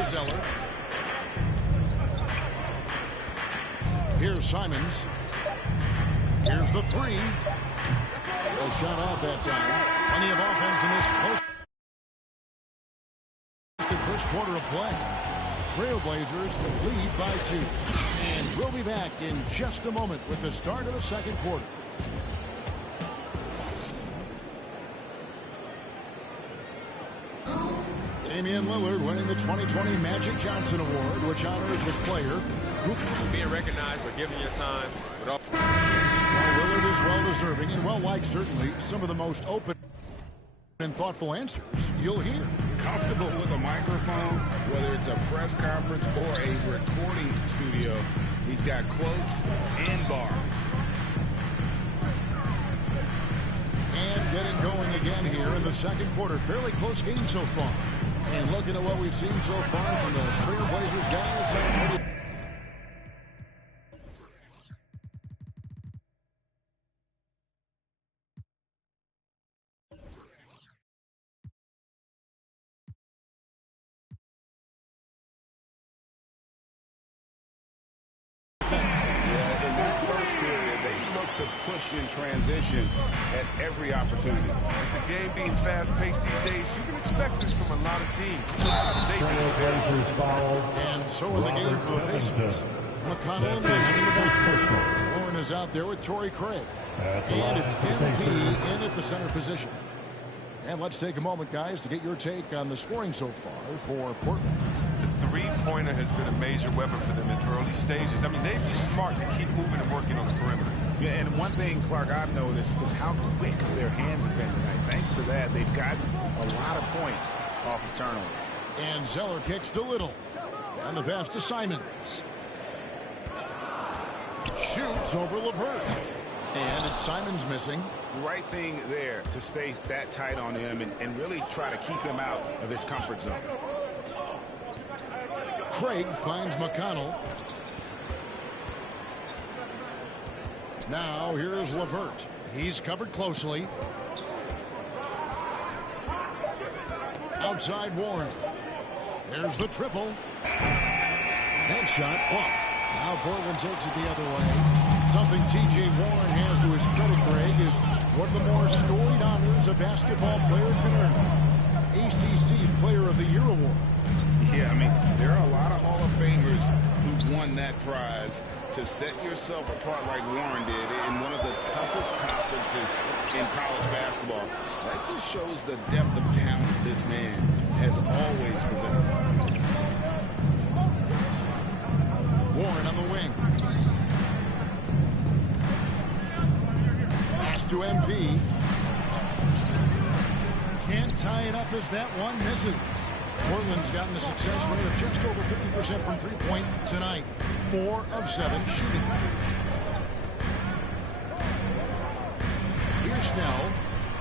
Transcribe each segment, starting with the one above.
to Zeller. Here's Simons. Here's the three. A shot off that time. Plenty of offense in this close first quarter of play. Trailblazers lead by 2. And we'll be back in just a moment with the start of the second quarter. Damian Lillard winning the 2020 Magic Johnson Award, which honors the player who being recognized for giving your time. Well, Lillard is well-deserving and well-liked, certainly. Some of the most open and thoughtful answers you'll hear. Comfortable with a microphone, whether it's a press conference or a recording studio. He's got quotes and bars. And getting going again here in the second quarter. Fairly close game so far. And looking at what we've seen so far from the Trailblazers guys. To push in transition at every opportunity. With the game being fast-paced these days, you can expect this from a lot of teams. And so in the game for the Pacers. McConnell and Warren is out there with Torrey Craig. And it's MP in at the center position. And let's take a moment, guys, to get your take on the scoring so far for Portland. The three-pointer has been a major weapon for them in early stages. I mean, they'd be smart to keep moving and working on the perimeter. Yeah, and one thing, Clark, I've noticed is how quick their hands have been tonight. Thanks to that, they've gotten a lot of points off of turnover. And Zeller kicks to Little. And the pass to Simons. Shoots over LeVert. And it's Simons missing. The right thing there to stay that tight on him and really try to keep him out of his comfort zone. Craig finds McConnell. Now here's LeVert. He's covered closely. Outside Warren. There's the triple. That shot off. Now Portland takes it the other way. Something T.J. Warren has to his credit, Craig, is one of the more storied honors a basketball player can earn. ACC Player of the Year award. Yeah, I mean, there are a lot of Hall of Famers who've won that prize. To set yourself apart like Warren did in one of the toughest conferences in college basketball, that just shows the depth of talent this man has always possessed. Warren on the wing. Pass to MP. Can't tie it up as that one misses. Portland's gotten a success rate of just over 50% from three-point tonight. 4 of 7 shooting. Here's Snell.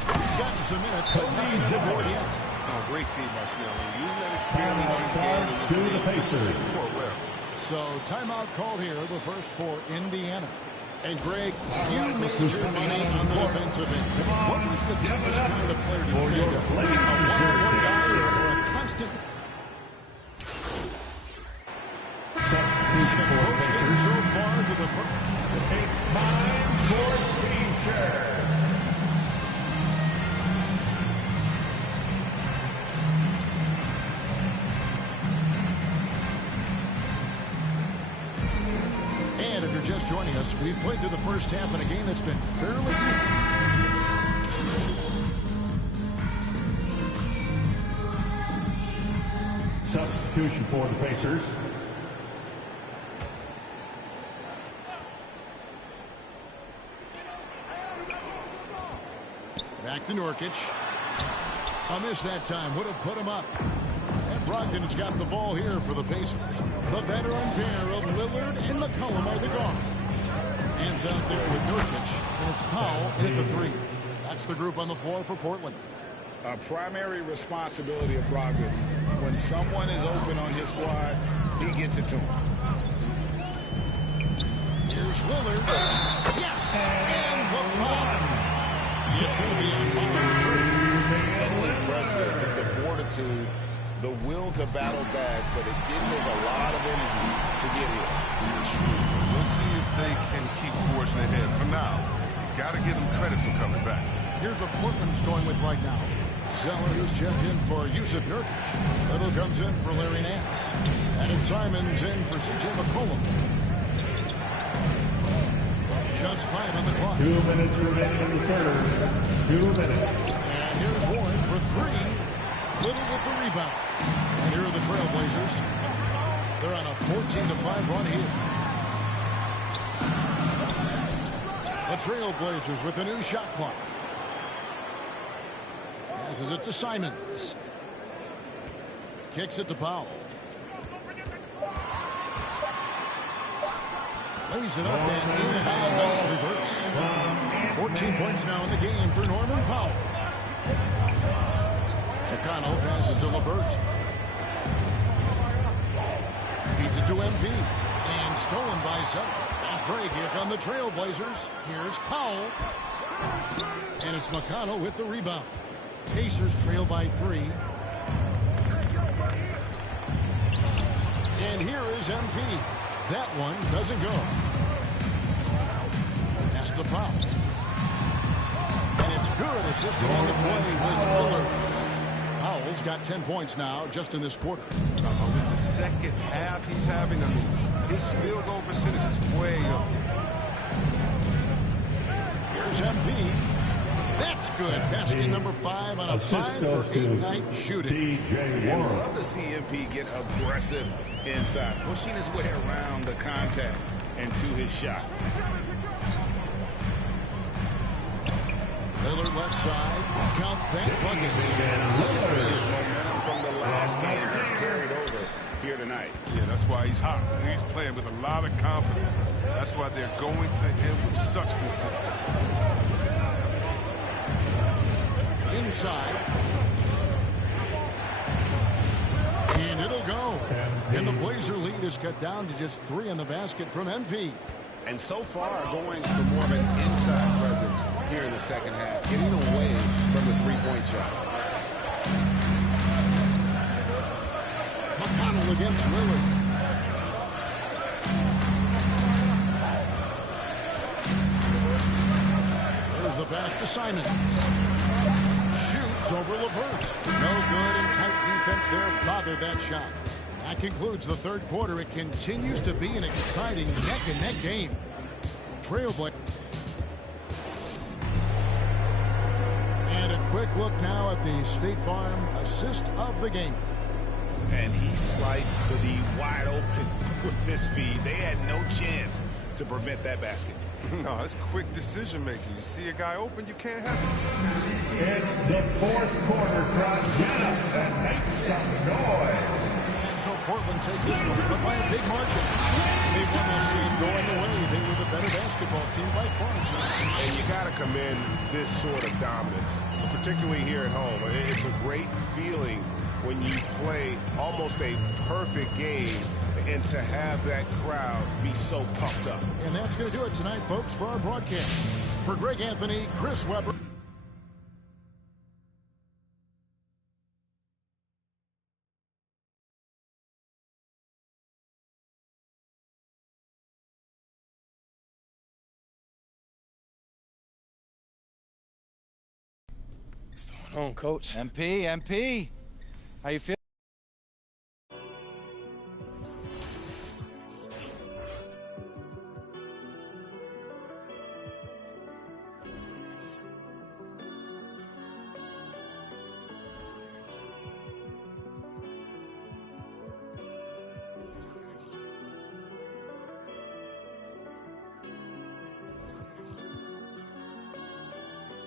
He's gotten some minutes, but nothing on the board yet. Oh, great feed by Snell. Using that experience he's gained in this game to score well. So timeout called here, the first for Indiana. And Greg, you made your money on the defensive end. What was the toughest kind of player to defend? A one-on-one guy or a constant? The coach getting so far to the first. It's time for T-shirt. And if you're just joining us, we've played through the first half in a game that's been fairly Substitution for the Pacers. Back to Nurkic. A miss that time. Would have put him up. And Brogdon's got the ball here for the Pacers. The veteran pair of Lillard and McCollum are the guards. Hands out there with Nurkic. And it's Powell in at the 3. That's the group on the floor for Portland. A primary responsibility of Brogdon. When someone is open on his squad, he gets it to him. Here's Lillard. Yes! And the foul. It's going to be on Powell's turn. So impressive, the fortitude the will to battle back, but it did take a lot of energy to get here. We'll see if they can keep forging ahead. For now, you got to give them credit for coming back. Here's what Portland's going with right now. Zeller, who's checked in for Yusuf Nurkic. Little comes in for Larry Nance. And it's Simons in for C.J. McCollum. Just 5 on the clock. 2 minutes remaining in the third. 2 minutes. And here's Warren for 3. Little with the rebound. And here are the Trailblazers. They're on a 14-5 run here. The Trailblazers with a new shot clock. Passes it to Simons. Kicks it to Powell. Lays it up and in on a nice reverse. 14 points now in the game for Norman Powell. McConnell passes to LeVert. Feeds it to MP. And stolen by Zeller. Fast break here come the Trailblazers. Here's Powell. And it's McConnell with the rebound. Pacers trail by 3. And here is MP. That one doesn't go. Pass to Powell. And it's good. Assisted on the play was Miller. Powell's got 10 points now just in this quarter. With the second half he's having, I mean, his field goal percentage is way up. Here's MP. That's good. Basket number 5 on a 5 for 8 night shooting. I'd love to see MP get aggressive inside, pushing his way around the contact and to his shot. Lillard left side. Count that bucket. His momentum from the last game has carried over here tonight. Yeah, that's why he's hot. He's playing with a lot of confidence. That's why they're going to him with such consistency. Inside. And it'll go. And the Blazer lead is cut down to just 3 on the basket from MP. And so far, going for more of an inside presence here in the second half, getting away from the three-point shot. McConnell against Lillard. There's the pass to Simons. Shoots over LeVert. No good, and tight defense there bothered that shot. That concludes the third quarter. It continues to be an exciting neck-and-neck game. Trailblazers. And a quick look now at the State Farm assist of the game. And he sliced the wide open with this feed. They had no chance to prevent that basket. No, it's quick decision making. You see a guy open, you can't hesitate. It's the fourth quarter. Crowd, get up and make some noise. And so Portland takes this one, but by a big margin. They won this game going away. They were the better basketball team by far. And you got to commend this sort of dominance, particularly here at home. It's a great feeling when you play almost a perfect game and to have that crowd be so pumped up. And that's going to do it tonight, folks, for our broadcast. For Greg Anthony, Chris Webber. What's going on, Coach? MP, how you feel?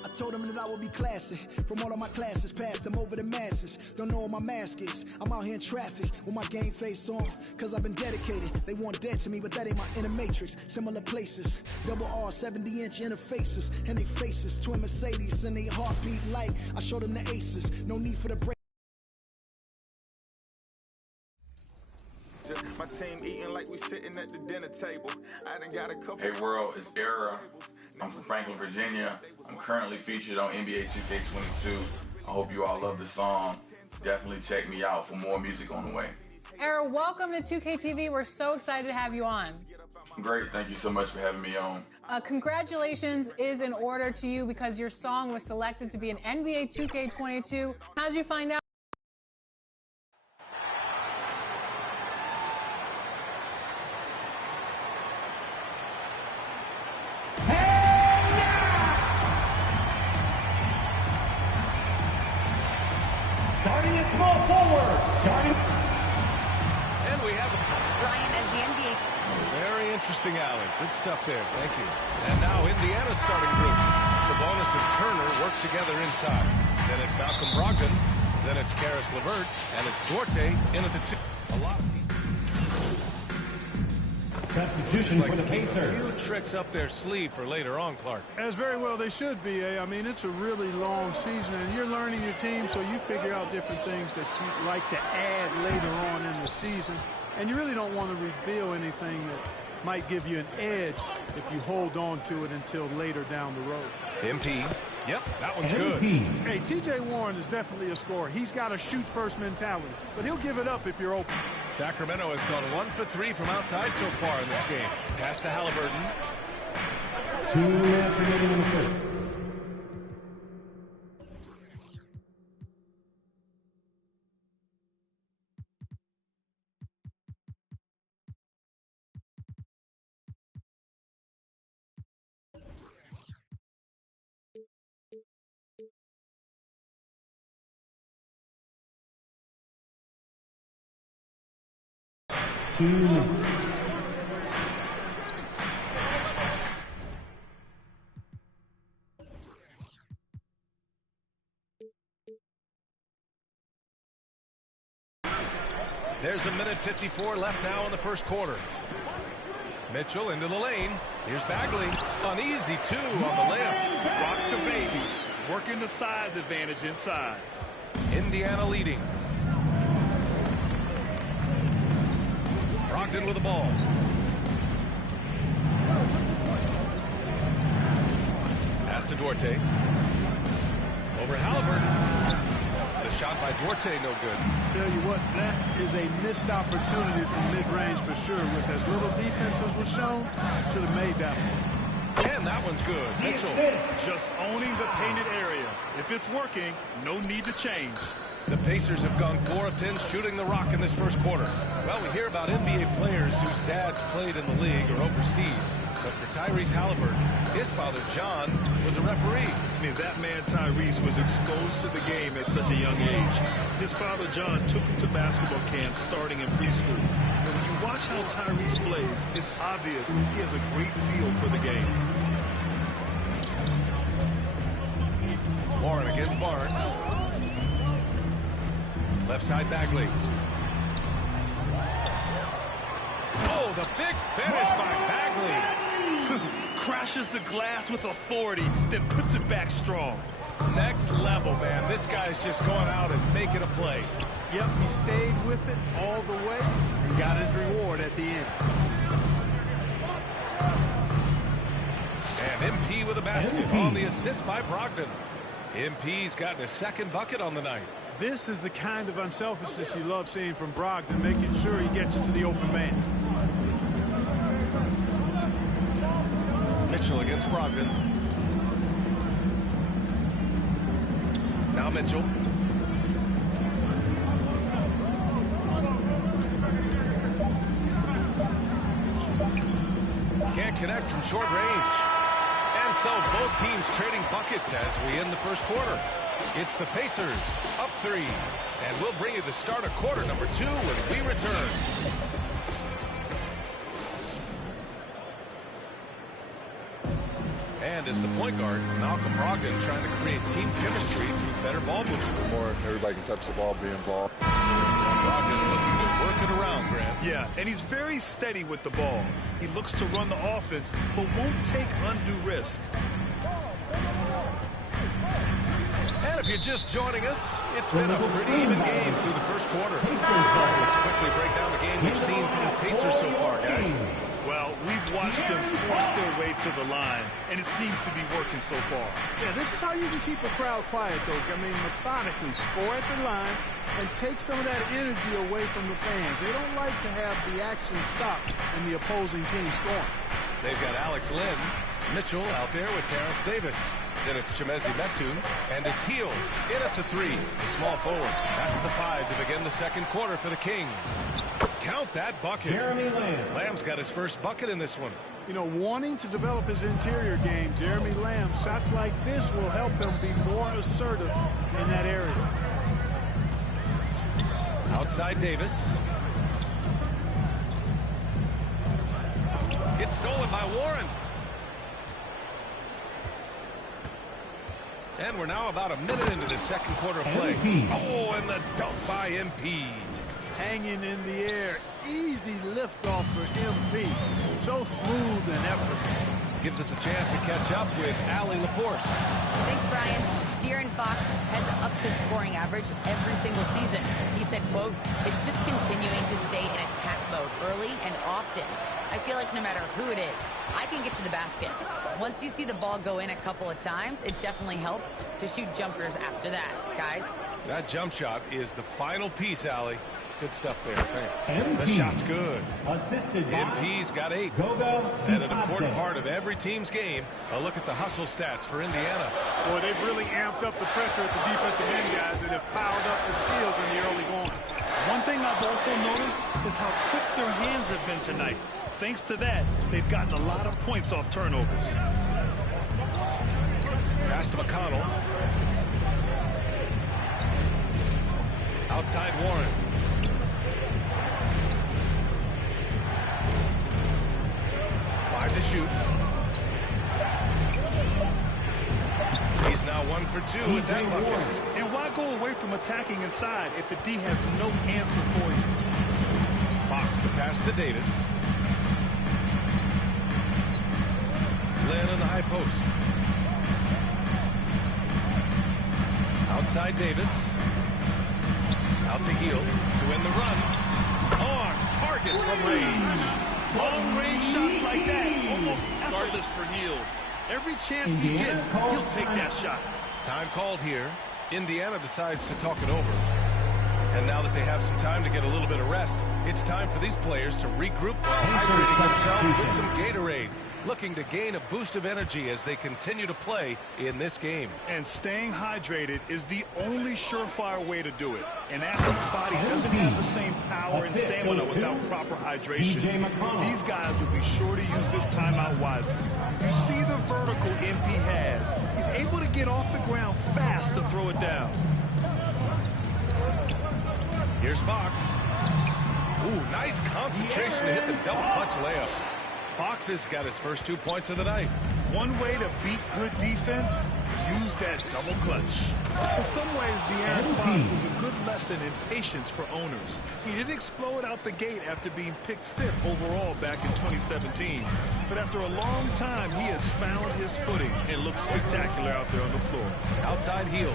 I told them that I would be classy. From all of my classes, passed them over the masses. Don't know what my mask is. I'm out here in traffic with my game face on. Cause I've been dedicated. They want dead to me, but that ain't my inner matrix. Similar places. Double R, 70-inch interfaces. And they faces. Twin Mercedes and they heartbeat like I showed them the aces. No need for the break. My team eating like we sitting at the dinner table. I done got a couple. Hey world, it's Era. I'm from Franklin, Virginia. I'm currently featured on NBA 2K22. I hope you all love the song. definitely check me out for more music on the way. Era, welcome to 2K TV. We're so excited to have you on. Great. Thank you so much for having me on. Congratulations is in order to you because your song was selected to be an NBA 2K22. How did you find out? Starting at small forward. And we have Ryan as the NBA. very interesting alley. Good stuff there. Thank you. And now Indiana's starting group. Sabonis and Turner work together inside. Then it's Malcolm Brogdon. Then it's Karis LeVert. And it's Duarte in at the 2. A lot of teams. Substitution for the Pacers. A few tricks up their sleeve for later on, Clark. As very well they should be. I mean, it's a really long season, and you're learning your team, so you figure out different things that you like to add later on in the season. And you really don't want to reveal anything that might give you an edge if you hold on to it until later down the road. MP. Yep, that one's good. Hey, T.J. Warren is definitely a scorer. He's got a shoot-first mentality, but he'll give it up if you're open. Sacramento has gone 1 for 3 from outside so far in this game. Pass to Halliburton. 2 minutes remaining in the first. There's a minute 54 left now in the first quarter. Mitchell into the lane. Here's Bagley. An easy 2 on the layup. Rock the baby. Working the size advantage inside. Indiana leading. Brogdon with the ball. Pass to Duarte. Over Halliburton. The shot by Duarte, no good. Tell you what, that is a missed opportunity from mid-range for sure. With as little defense as was shown, should have made that one. And that one's good. Mitchell. Just owning the painted area. If it's working, no need to change. The Pacers have gone 4 of 10 shooting the rock in this first quarter. Well, we hear about NBA players whose dads played in the league or overseas. But for Tyrese Halliburton, his father, John, was a referee. I mean, that man, Tyrese, was exposed to the game at such a young age. His father, John, took him to basketball camps starting in preschool. And when you watch how Tyrese plays, it's obvious he has a great feel for the game. Warren against Barnes. Left side, Bagley. Oh, the big finish by Bagley. Crashes the glass with authority, then puts it back strong. Next level, man. This guy's just going out and making a play. Yep, he stayed with it all the way and got his reward at the end. And MP with a basket on the assist by Brogdon. MP's gotten his second bucket on the night. This is the kind of unselfishness you love seeing from Brogdon, making sure he gets it to the open man. Mitchell against Brogdon. Now Mitchell. Can't connect from short range. And so both teams trading buckets as we end the first quarter. It's the Pacers up 3. And we'll bring you the start of quarter number 2 when we return. And as the point guard, Malcolm Brogdon trying to create team chemistry through better ball movement. The more everybody can touch the ball, be involved. Brogdon looking to work it around, Grant. Yeah, and he's very steady with the ball. He looks to run the offense, but won't take undue risk. And if you're just joining us, it's been a pretty even game through the first quarter. Let's quickly break down the game we've seen from the Pacers so far, guys? Well, we've watched them force their way to the line, and it seems to be working so far. Yeah, this is how you can keep a crowd quiet, though. I mean, methodically score at the line and take some of that energy away from the fans. They don't like to have the action stop and the opposing team scoring. They've got Alex Len, Mitchell out there with Terrence Davis. Then it's Chemezi Metu, and it's Heel in at the 3, the small forward. That's the 5 to begin the second quarter for the Kings. Count that bucket. Jeremy Lamb. Lamb's got his first bucket in this one. You know, wanting to develop his interior game, Jeremy Lamb, shots like this will help him be more assertive in that area. Outside Davis. It's stolen by Warren. And we're now about a minute into the second quarter of play. Oh, and the dunk by MP. Hanging in the air. Easy liftoff for MP. So smooth and effortless. Gives us a chance to catch up with Allie LaForce. Thanks, Brian. De'Aaron Fox has upped his scoring average every single season. He said, quote, "It's just continuing to stay in attack mode early and often. I feel like no matter who it is, I can get to the basket. Once you see the ball go in a couple of times, it definitely helps to shoot jumpers after that, guys." That jump shot is the final piece, Allie. Good stuff there. Thanks. MP. The shot's good. Assisted by MP's got 8. Goga And an Bitadze. important part of every team's game, a look at the hustle stats for Indiana. Boy, they've really amped up the pressure at the defensive end, guys, and have piled up the steals in the early going. One thing I've also noticed is how quick their hands have been tonight. Thanks to that, they've gotten a lot of points off turnovers. Pass to McConnell. Outside Warren. To shoot. He's now 1 for 2 with that bucket. And why go away from attacking inside if the D has no answer for you? Fox, the pass to Davis. Len on the high post. Outside Davis. Out to Heel to win the run. On target from range. Long-range shots like that, almost effortless for Hill. Every chance he gets, he'll take that shot. Time called here. Indiana decides to talk it over. And now that they have some time to get a little bit of rest, it's time for these players to regroup while hydrating themselves with some Gatorade, looking to gain a boost of energy as they continue to play in this game. And staying hydrated is the only surefire way to do it. An athlete's body doesn't have the same power and stamina without proper hydration. These guys will be sure to use this timeout wisely. You see the vertical MP has. He's able to get off the ground fast to throw it down. Here's Fox. Ooh, nice concentration to hit the double clutch layup. Fox has got his first 2 points of the night. One way to beat good defense, use that double clutch. In some ways, De'Aaron Fox is a good lesson in patience for owners. He didn't explode out the gate after being picked 5th overall back in 2017. But after a long time, he has found his footing and looks spectacular out there on the floor. Outside Heel.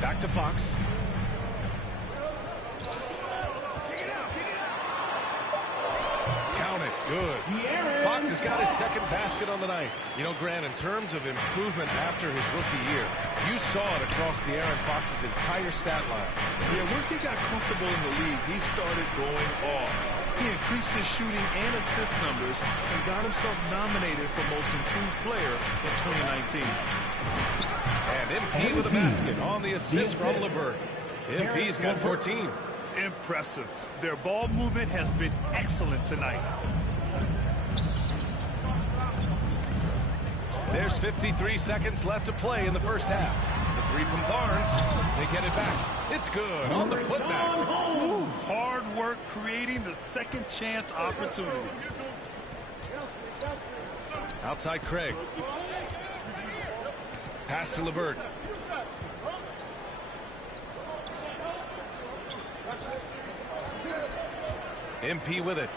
Back to Fox. Count it. Good. Fox has got his second basket on the night. You know, Grant, in terms of improvement after his rookie year, you saw it across De'Aaron Fox's entire stat line. Yeah, once he got comfortable in the league, he started going off. He increased his shooting and assist numbers and got himself nominated for Most Improved Player in 2019. And MP with a basket on the assist from LeVert. MP's got 14. Impressive. Their ball movement has been excellent tonight. There's 53 seconds left to play in the first half. The 3 from Barnes. They get it back. It's good on the putback. Ooh, hard work creating the second chance opportunity. Outside Craig. Pass to LeVert. MP with it.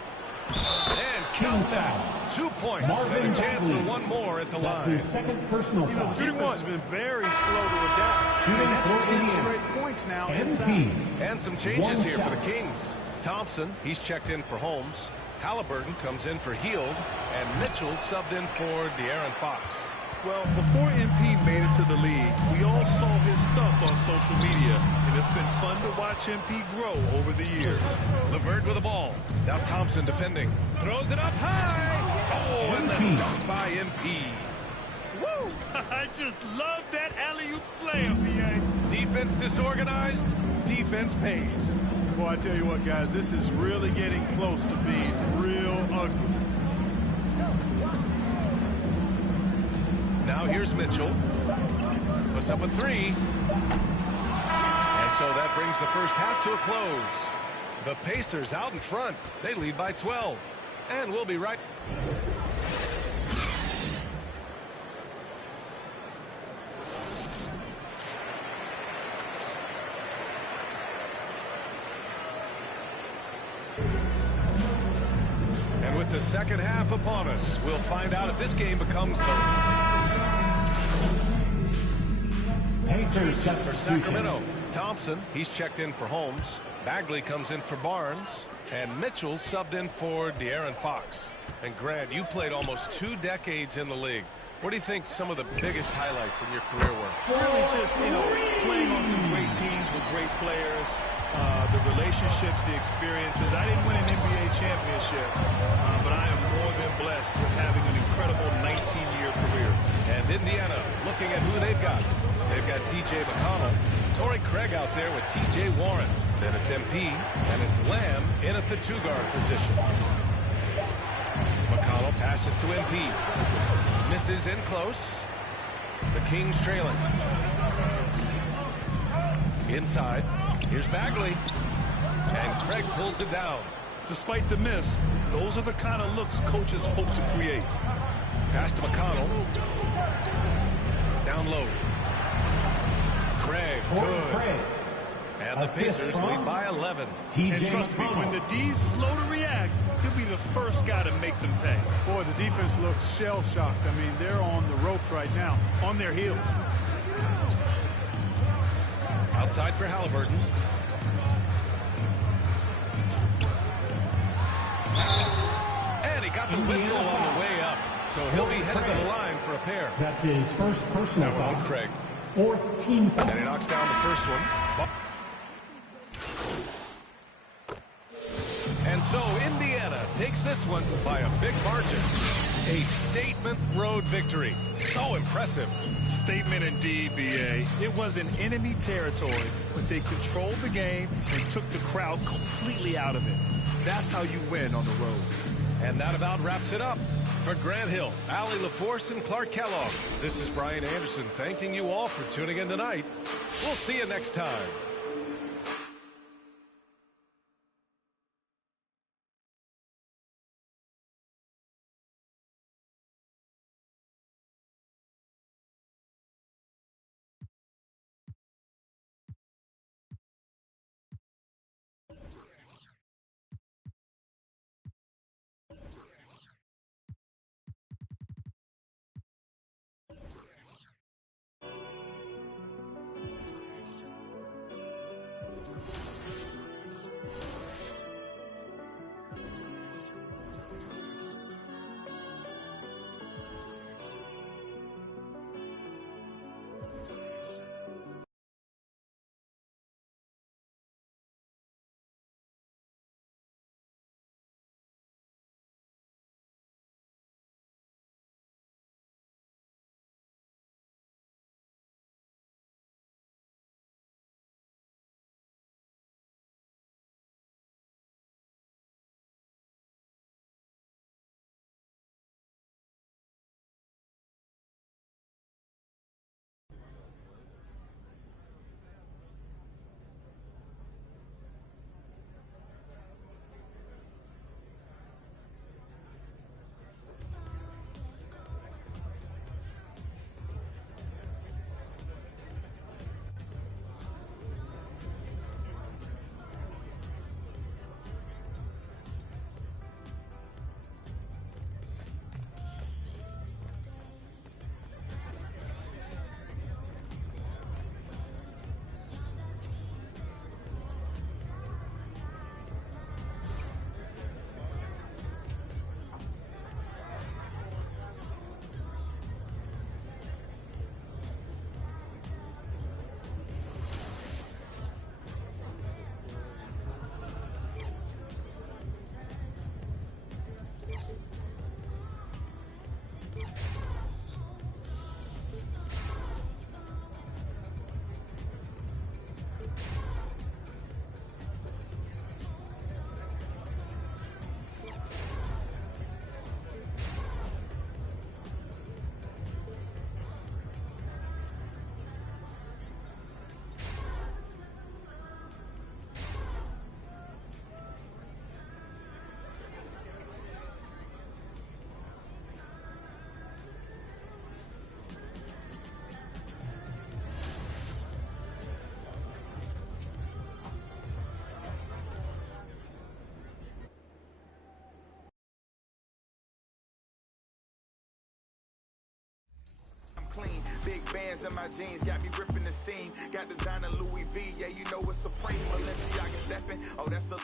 And count that. 2 points and a chance for one more at the line. That's his second personal foul. The defense has been very slow to adapt. And that's 10 straight points now inside. And some changes here for the Kings. Thompson, he's checked in for Holmes. Halliburton comes in for Heald. And Mitchell subbed in for De'Aaron Fox. Well, before MP made it to the league, we all saw his stuff on social media, and it's been fun to watch MP grow over the years. LeVert with the ball. Now Thompson defending. Throws it up high. Oh, and the dunk by MP. Woo! I just love that alley-oop slam, BA. Defense disorganized. Defense pays. Boy, I tell you what, guys, this is really getting close to being real ugly. Now here's Mitchell. Puts up a 3. And so that brings the first half to a close. The Pacers out in front. They lead by 12. And we'll be right. And with the second half upon us, we'll find out if this game becomes the Pacers for Sacramento. Thompson, he's checked in for Holmes. Bagley comes in for Barnes. And Mitchell subbed in for De'Aaron Fox. And Grant, you played almost 2 decades in the league. What do you think some of the biggest highlights in your career were? Really just, playing on some great teams with great players, the relationships, the experiences. I didn't win an NBA championship, but I am more than blessed with having an incredible 19-year career. And Indiana looking at who they've got. They've got T.J. McConnell, Torrey Craig out there with T.J. Warren. Then it's MP, and it's Lamb in at the 2-guard position. McConnell passes to MP. Misses in close. The Kings trailing. Inside. Here's Bagley. And Craig pulls it down. Despite the miss, those are the kind of looks coaches hope to create. Pass to McConnell. Down low. Craig, good. And the Pacers lead by 11. And trust me, when the D's slow to react, he'll be the first guy to make them pay. Boy, the defense looks shell-shocked. I mean, they're on the ropes right now, on their heels. Outside for Halliburton. And he got the whistle on the way up. So he'll be headed to the line for a pair. That's his first personal foul. Craig. 4th team foul. And he knocks down the first one. And so Indiana takes this one by a big margin. A statement road victory. So impressive. Statement indeed, BA. It was in enemy territory, but they controlled the game and took the crowd completely out of it. That's how you win on the road. And that about wraps it up. For Grant Hill, Allie LaForce, and Clark Kellogg, this is Brian Anderson thanking you all for tuning in tonight. We'll see you next time. big bands in my jeans, got me ripping the scene. Got designer Louis V, yeah, you know it's supreme. Balenciaga stepping, oh, that's a...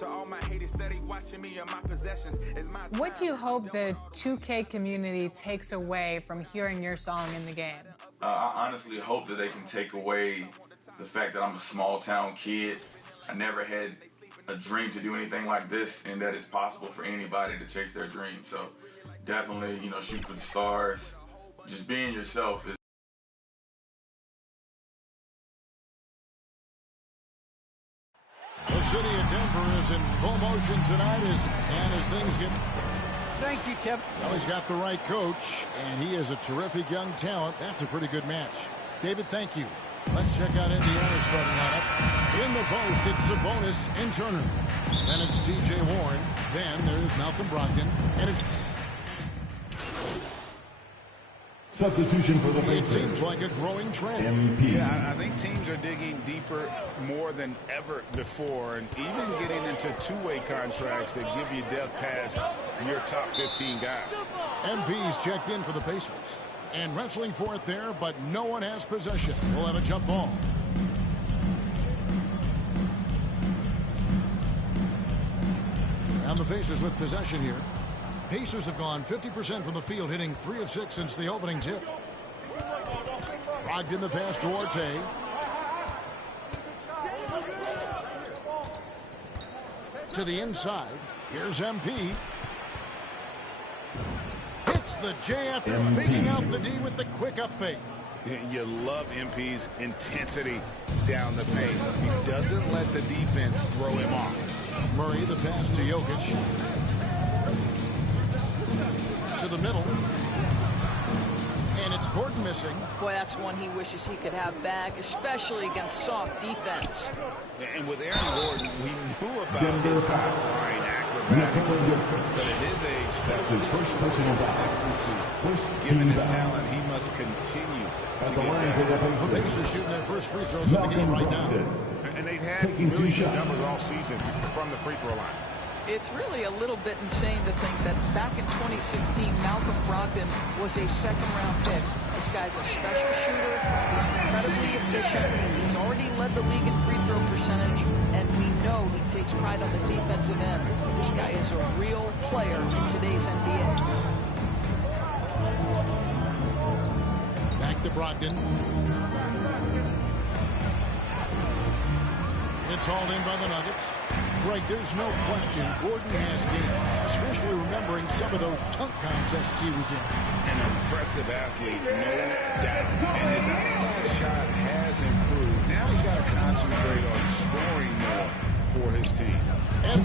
To all my haters steady watching me and my possessions is my time. What do you hope the 2K community takes away from hearing your song in the game? I honestly hope that they can take away the fact that I'm a small town kid. I never had a dream to do anything like this, and that it's possible for anybody to chase their dream. So definitely, you know, shoot for the stars. Just being yourself is The city of Denver is in full motion tonight as things get... Thank you, Kevin. Well, he's got the right coach, and he is a terrific young talent. That's a pretty good match. David, thank you. Let's check out Indiana's starting lineup. In the post, it's Sabonis and Turner. Then it's T.J. Warren. Then there's Malcolm Brogdon. And it's... Substitution for the It seems like a growing trend. MP. Yeah, I think teams are digging deeper more than ever before, and even getting into two-way contracts that give you depth past your top 15 guys. MP's checked in for the Pacers. And wrestling for it there, but no one has possession. We'll have a jump ball. And the Pacers with possession here. Pacers have gone 50% from the field, hitting 3 of 6 since the opening tip. Brogdon the pass to Orte. To the inside. Here's MP. Hits the J after faking out the D with the quick up fake. You love MP's intensity down the paint. He doesn't let the defense throw him off. Murray the pass to Jokic. To the middle. And it's Gordon missing. Boy, that's one he wishes he could have back, especially against soft defense. And with Aaron Gordon, we knew about his high-flying acrobatics, but at his age, that's his first personal consistency. Given his talent, he must continue to get better. The Pacers shooting their first free throws of the game right now. And they've had really good numbers all season from the free throw line. It's really a little bit insane to think that back in 2016, Malcolm Brogdon was a second-round pick. This guy's a special shooter. He's incredibly efficient. He's already led the league in free throw percentage, and we know he takes pride on the defensive end. This guy is a real player in today's NBA. Back to Brogdon. It's hauled in by the Nuggets. Greg, there's no question Gordon has game, especially remembering some of those dunk contests he was in. An impressive athlete, no doubt. And his outside shot has improved. Now he's got to concentrate on scoring more for his team. That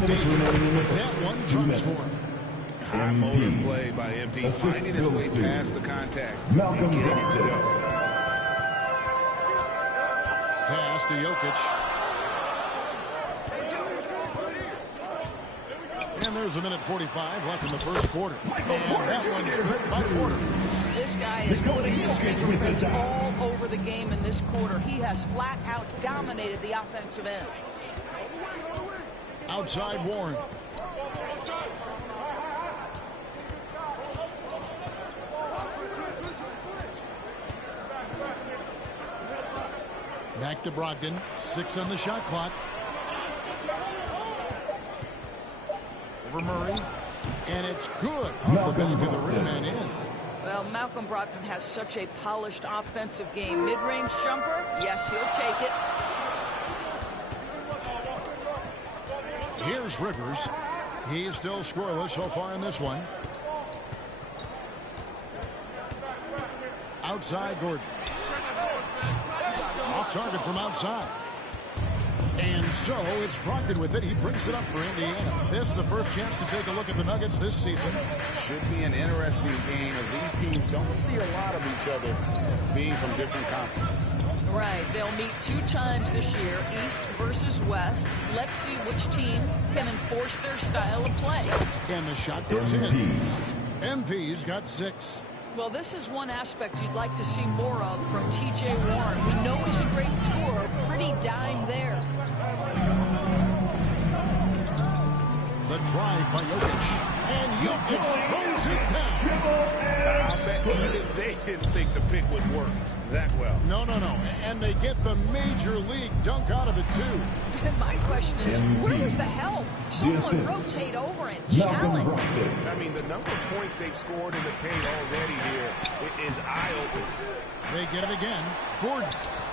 one comes for him. High motor play by MP, finding his way past the contact and getting it to go. Pass to Jokic. And there's a minute 45 left in the first quarter. And that one's good by Porter. This guy is putting his fingerprints all over the game in this quarter. He has flat out dominated the offensive end. Outside Warren. Back to Brogdon. 6 on the shot clock. Over Murray. And it's good. Off the back of the rim and in. Well, Malcolm Brogdon has such a polished offensive game. Mid-range jumper, yes, he'll take it. Here's Rivers. He's still scoreless so far in this one. Outside Gordon. Off target from outside. And so it's Brogdon with it. He brings it up for Indiana. This is the first chance to take a look at the Nuggets this season. Should be an interesting game as these teams don't see a lot of each other being from different conferences. Right. They'll meet 2 times this year, East versus West. Let's see which team can enforce their style of play. And the shot goes in. MP's got 6. Well, this is one aspect you'd like to see more of from T.J. Warren. We know he's a great scorer. Pretty dime there. The drive by Jokic. And Jokic throws it down. I bet even they didn't think the pick would work that well. No. And they get the major league dunk out of it, too. My question is, where was the help? Someone rotate over and challenge. I mean, the number of points they've scored in the paint already here is eye-opening. They get it again. Gordon.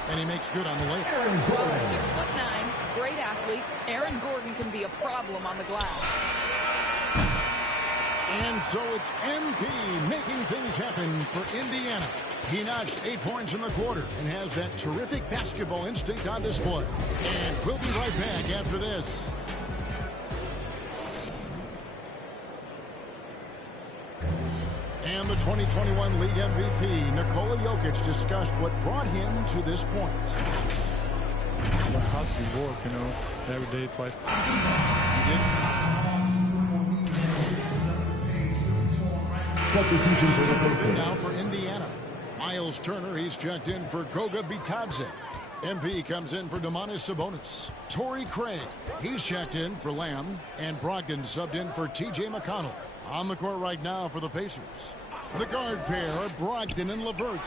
And he makes good on the layup. 6'9", great athlete. Aaron Gordon can be a problem on the glass. And so it's MP making things happen for Indiana. He notched 8 points in the quarter and has that terrific basketball instinct on display. And we'll be right back after this. And the 2021 League MVP, Nikola Jokic, discussed what brought him to this point. The hustle work, you know, every day it's like... Substitution for the Pacers. Now for Indiana. Miles Turner, he's checked in for Goga Bitadze. MP comes in for Domantas Sabonis. Torrey Craig, he's checked in for Lamb. And Brogdon subbed in for T.J. McConnell. On the court right now for the Pacers. The guard pair are Brogdon and LeVert.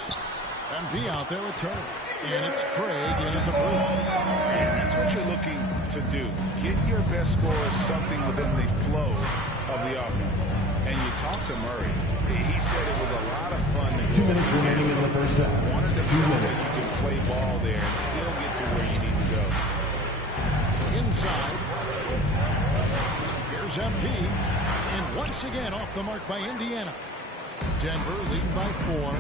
MP out there with Turner. And it's Craig in at the three. And that's what you're looking to do. Get your best scorers something within the flow of the offense. And you talk to Murray. He said it was a lot of fun. 2 minutes remaining in the first half. Wanted to feel that you can play ball there and still get to where you need to go. Inside. Here's MP. And once again off the mark by Indiana. Denver leading by 4.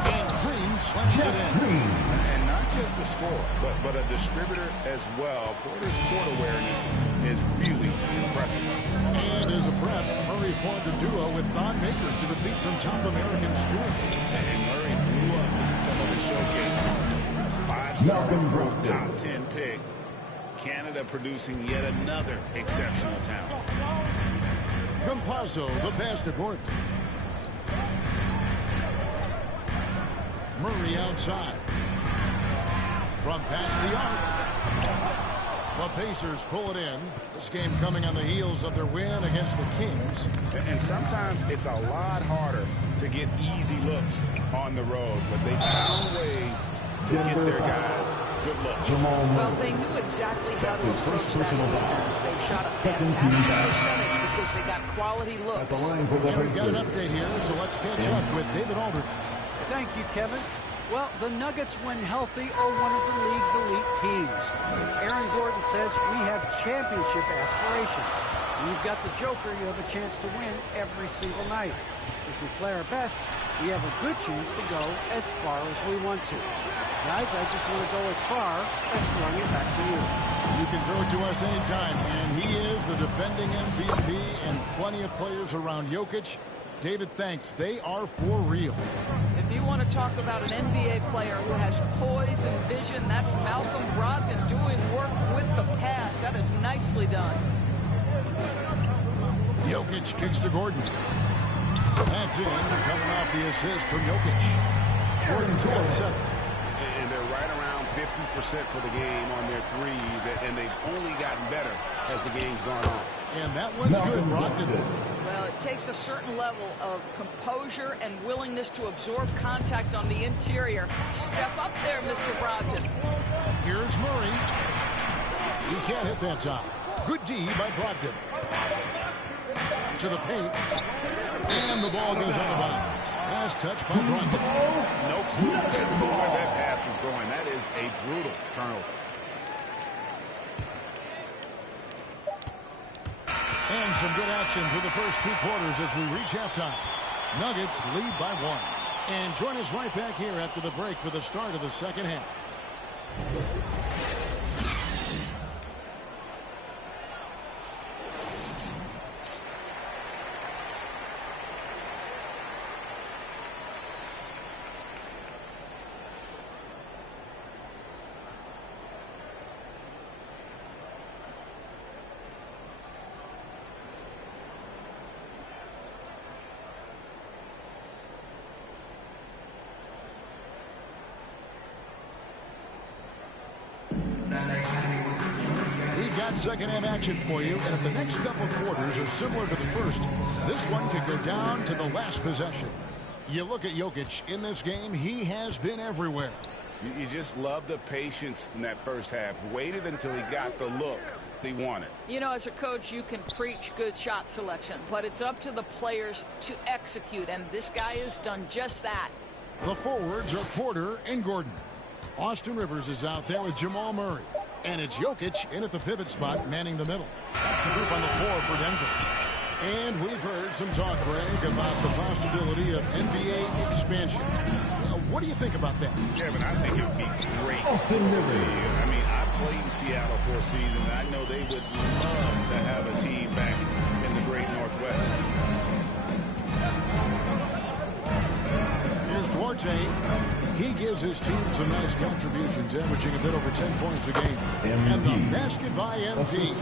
And Green slams it in. And not just a scorer, but a distributor as well. Porter's court awareness is really impressive. And as a prep, Murray formed a duo with Thon Maker to defeat some top American schools. And Murray blew up in some of the showcases. 5-star top 10 pick. Canada producing yet another exceptional talent. Campazzo, the pass to Gordon. Murray outside. From past the arc. The Pacers pull it in. This game coming on the heels of their win against the Kings. And sometimes it's a lot harder to get easy looks on the road, but they found ways to get their guys good looks. Well, they knew exactly how to approach that defense. They shot a fantastic percentage because they got quality looks. And we've got an update here, so let's catch up with David Aldridge. Thank you, Kevin. Well, the Nuggets, when healthy, are one of the league's elite teams. Aaron Gordon says we have championship aspirations. When you've got the Joker, you have a chance to win every single night. If we play our best, we have a good chance to go as far as we want to. Guys, I just want to go as far as throwing it back to you. You can throw it to us anytime, and he is the defending MVP and plenty of players around Jokic. David, thanks. They are for real. If you want to talk about an NBA player who has poise and vision, that's Malcolm Brogdon doing work with the pass. That is nicely done. Jokic kicks to Gordon. That's in, coming off the assist from Jokic. Gordon's got 7. And they're right around 50% for the game on their threes, and they've only gotten better as the game's gone on. And that one's good, Brogdon. Well, it takes a certain level of composure and willingness to absorb contact on the interior. Step up there, Mr. Brogdon. Here's Murray. He can't hit that time. Good D by Brogdon. To the paint. And the ball goes out of bounds. Last touch by Brogdon. No clue where that pass was going. That is a brutal turnover. And some good action through the first 2 quarters as we reach halftime. Nuggets lead by 1. And join us right back here after the break for the start of the second half. got second half action for you, and if the next couple quarters are similar to the first, this one could go down to the last possession. You look at Jokic in this game, he has been everywhere. You just love the patience in that first half. Waited until he got the look he wanted. You know, as a coach, you can preach good shot selection, but it's up to the players to execute, and this guy has done just that. The forwards are Porter and Gordon. Austin Rivers is out there with Jamal Murray. And it's Jokic in at the pivot spot, manning the middle. That's the group on the floor for Denver. And we've heard some talk, Greg, about the possibility of NBA expansion. What do you think about that? Kevin, I think it would be great. Austin Rivers. I mean, I played in Seattle for a season. I know they would love to have a team back in the great Northwest. Here's Duarte. He gives his team some nice contributions, averaging a bit over 10 points a game. And the basket by MP.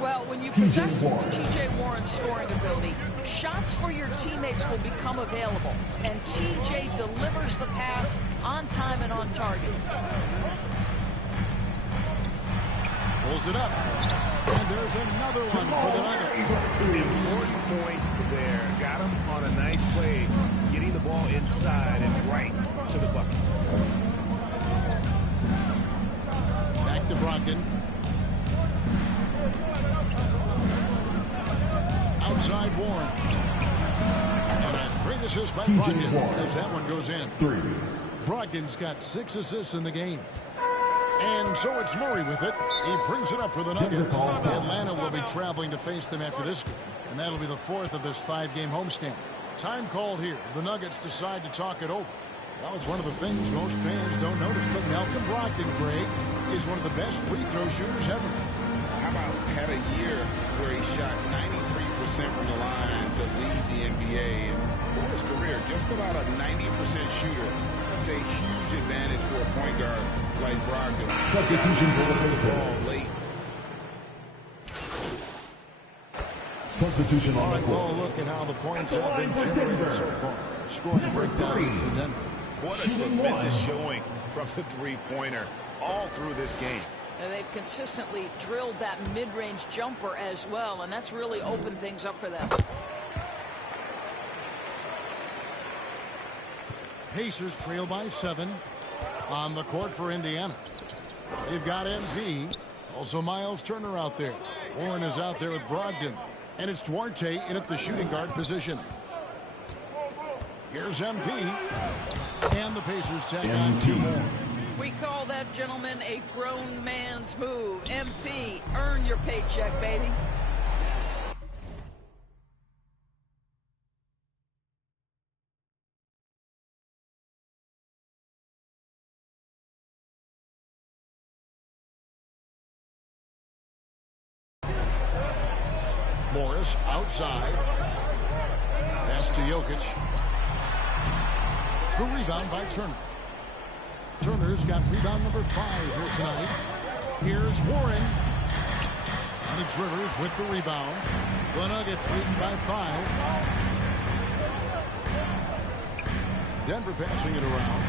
Well, when you possess T.J. Warren's scoring ability, shots for your teammates will become available. And T.J. delivers the pass on time and on target. Pulls it up. And there's another one for the Nuggets. Important points there. Got him on a nice play, getting the ball inside and right to the bucket. Back to Brogdon. Outside Warren. And a great assist by Brogdon as that one goes in. Brogdon's got 6 assists in the game. And so it's Murray with it. He brings it up for the Nuggets. Atlanta will be traveling to face them after this game. And that'll be the 4th of this 5-game homestand. Time called here. The Nuggets decide to talk it over. Well, it's one of the things most fans don't notice. But Malcolm Brogdon, Greg, is one of the best free throw shooters ever. How about had a year where he shot 93% from the line to lead the NBA? And for his career, just about a 90% shooter. That's a huge advantage for a point guard like Brogdon. Substitution for the ball late. Substitution on the court. Well, look at how the points have been generated so far. Scoring breakdown for Denver. What a tremendous showing from the three-pointer all through this game. And they've consistently drilled that mid-range jumper as well, and that's really opened things up for them. Pacers trail by 7 on the court for Indiana. They've got MP. Also Miles Turner out there. Warren is out there with Brogdon. And it's Duarte in at the shooting guard position. Here's MP. And the Pacers tag on 2 more. We call that, gentlemen, a grown man's move. MP, earn your paycheck, baby. Morris outside. Pass to Jokic. The rebound by Turner. Turner's got rebound number 5 here tonight. Here's Warren. And it's Rivers with the rebound. The Nuggets leading by 5. Denver passing it around.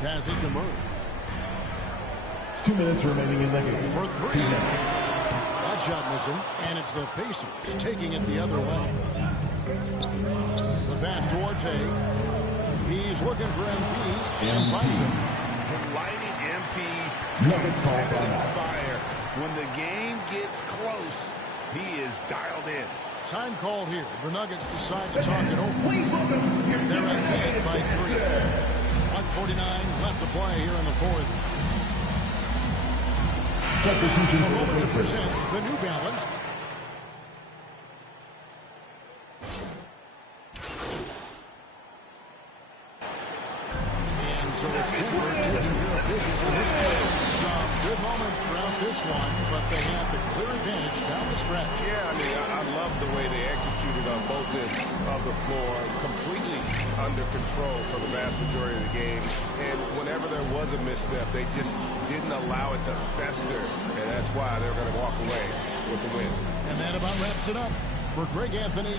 Pass it to Murray. 2 minutes remaining in the game. For 3. That shot missing. And it's the Pacers taking it the other way. The pass to Duarte. He's looking for MP and finds him. Lighting MP's fire. When the game gets close, he is dialed in. Time called here. The Nuggets decide to talk it over. They're ahead by 3. 1:49 left to play here in the 4th. Substitution a moment to present the New Balance. And so it's Denver taking care of business in this play. Some good moments throughout this one, but they have the clear advantage down the stretch. Yeah, I mean, I love the way they executed on both ends of the floor, completely under control for the vast majority of the game. And whenever there was a misstep, they just didn't allow it to fester, and that's why they're going to walk away with the win. And that about wraps it up for Greg Anthony.